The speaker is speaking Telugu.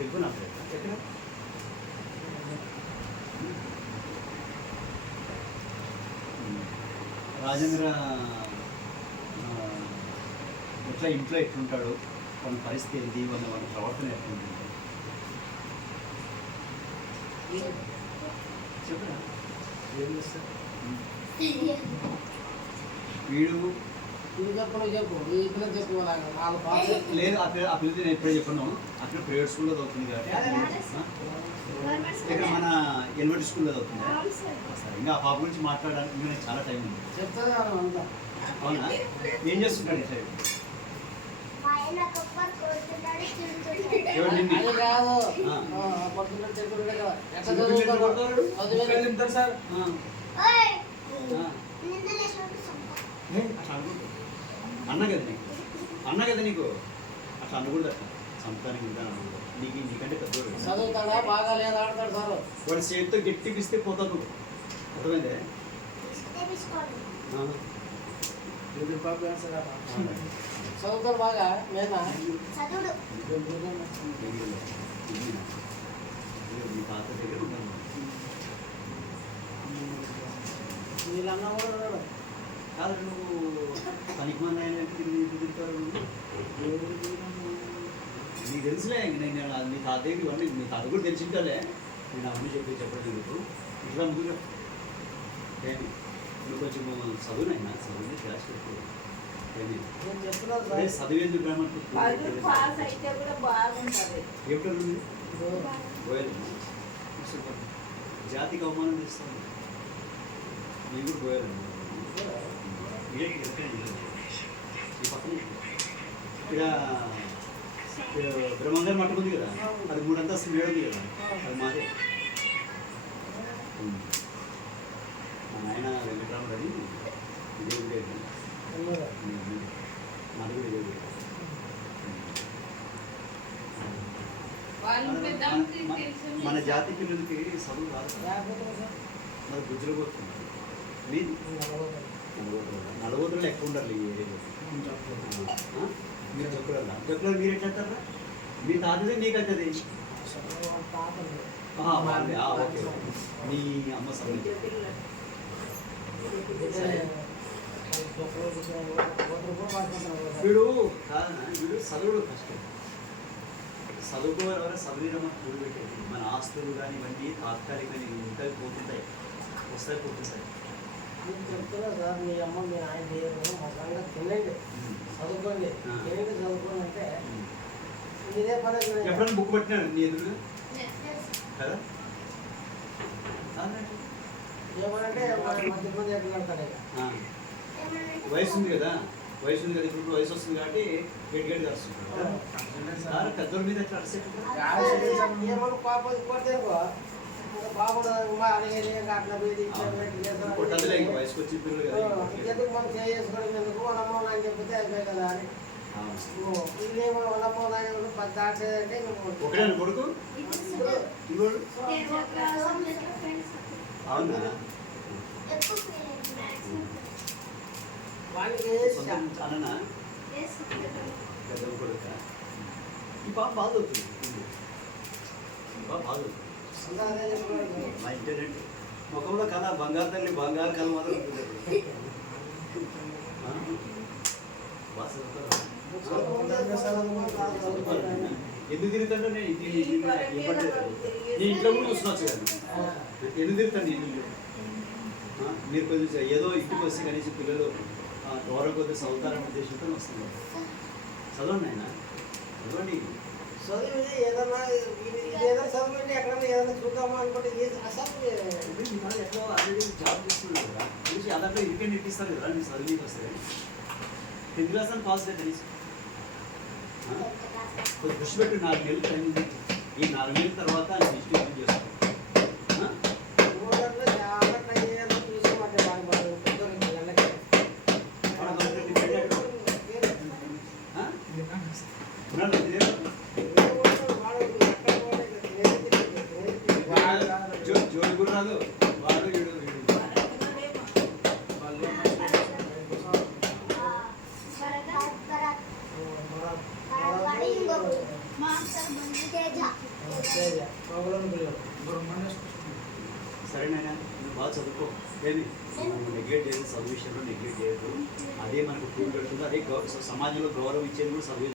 తెలుగు నా పేరు ఎక్కడ రాజేంద్ర ఎట్లా ఇంట్లో ఎట్లుంటాడు, వాళ్ళ పరిస్థితి ఏంటి, వాళ్ళ ప్రవర్తన ఎట్లుంటుంది చెప్పరా? ఏం చేస్తారు వీడు లేదు ఆ పిల్లలు నేను ఎప్పుడే చెప్పాను. అక్కడ ప్రైవేట్ స్కూల్లో చదువుతుంది కాబట్టి ఇక్కడ మన ఎలిమెంటరీ స్కూల్లో చదువుతుంది. సరే ఇంకా ఆ పాప గురించి మాట్లాడడానికి ఇంకా చాలా టైం ఉంది. అవునా? ఏం చేస్తుంటాడు ఇట్లా? అన్న కదా నీకు, అన్న కదా నీకు, అట్లా అనకూడదు. అట్లా సంతానికి ఇంకా అనకూడదు. నీకంటే పెద్దవాడు చదువుతాడా బాగా లేదా ఆడతాడు సార్. వాడి చేతితో గట్టిపిస్తే పోతావు నువ్వు. అర్థమైందే? చదువుతాడు బాగా లేదా మీ పాత దగ్గర ఉన్నాను. వీళ్ళన్నా కూడా కాదు నువ్వు పనికి మంది ఆయన తిరుగుతారు. నీకు తెలుసులే, నేను మీ తాత దగ్గర ఇవన్నీ మీ తాత కూడా తెలిసింటాలే. నేను అవన్నీ చెప్పడం ఎందుకు ఇట్లా ముందుగా ఏమి నువ్వు కొంచెం చదువునైనా చదువుని క్లాస్ పెట్టు. చదువు ఎందుకు ఏమిటండి గోయలు జాతికి అవమానం చేస్తాను. నేను కూడా గోయాలండి. ఈ పక్కన ఇక్కడ బ్రహ్మంగారు మఠం ఉంది కదా, అది 3 అంతస్తులు మేడ ఉంది కదా, అది మాదే. మా నాయన వెంకటరాముడు అని ఇదే ఉండేది. మాది కూడా ఇదే. మన జాతి పిల్లలకి చదువు రాదు, మరి గుజ్జులు పోతున్నారు. మీది నలగోతులు ఎక్కువ ఉండాలి ఈ ఏరియాలో. మీరు జొక్కడల్లా జొక్కలో మీరు ఎట్లా వెళ్తారా? మీ తాతదే నీకు అవుతుంది. ఓకే, మీ అమ్మ సమయం వీడు కాదన్నా, వీడు చదువుడు కష్టం. చదువుకోవాలి చదివిరమ్మని కూడి పెట్టేది. మన ఆస్తులు కానీ ఇవన్నీ తాత్కాలికమైన ఉంటాయి, పోతుంటాయి, వస్తాయి, పోతుంటాయి. చెప్తున్నా సార్, మీ అమ్మ మీ ఆయన మా సంగతి తినండి, చదువుకోండి, ఏంటి చదువుకోండి అంటే ఇదే పని. ఎప్పుడైనా బుక్ పెట్టినాడు నీ ఎదురు కదా? ఏమనంటే మధ్య మధ్య ఎట్లా కడతాడు. వయసు ఉంది కదా, వయసు ఉంది కదా, ఇప్పుడు వయసు వస్తుంది కాబట్టి గట్టి కలుస్తుంటారు. పెద్దల మీద ఎట్లా ఏమన్నా పాపం కొడితే వయసుకు వచ్చి పిల్లలు కదా, ఎందుకు మనం చేసుకోవడం ఎందుకు వాళ్ళమ్మ అని చెప్తే అయిపోయి కదా అని. వీళ్ళేమో వాళ్ళమ్మ నాయన దాటలేదంటే ఒకటే కొడుకు అవునా? అన్నా పెద్ద కొడుక ఈ పాప బాగా అవుతుంది. ఈ పాప బాగా అవుతుంది. మా ఇంటర్నెట్ ముఖంలో కళ బంగారు తల్లి, బంగారు కళ మాత్రం ఉంటుంది. ఎందుకు తిరుగుతాంటే నేను నీ ఇంట్లో కూడా చూసుకోవచ్చు కదా. ఎందుకు తిరుగుతాను నేను ఇల్లు? మీరు కొంచెం ఏదో ఇంటికి వస్తే కనీసం పిల్లలు గౌరవ కొద్దిగా చదువుతారనే ఉద్దేశంతో వస్తుంది. చదవండి ఆయన, చదవండి. చదువు ఏదైనా చదువుంటే ఎక్కడన్నా ఏదైనా చూద్దామా అనుకుంటే అసలు ఎట్లా ఆల్రెడీ జాబ్ చేస్తున్నాడు కదా, కనీసం అదంతా ఇంటికి ఇప్పిస్తారు కదా. నేను చదివికి వస్తే 10th క్లాస్ అని పాస్ అయితే కనీసం కొద్ది దృష్టి పెట్టు. 4 నెలలు టైం ఉంది. ఈ 4 నెలల తర్వాత నెక్స్ట్ ఏం చేస్తాను. జోడి కూడా రాదు వాడు వీడు తేజ మంగళూరు పిల్లలు. సరేనైనా నువ్వు బాగా చదువుకో. ఏమి నువ్వు నెగ్లెక్ట్ చేయదు, చదువు విషయంలో నెగ్లెక్ట్ చేయదు. అదే మనకు కూలి పెడుతుంది. అదే సమాజంలో గౌరవం ఇచ్చేది కూడా చదువు.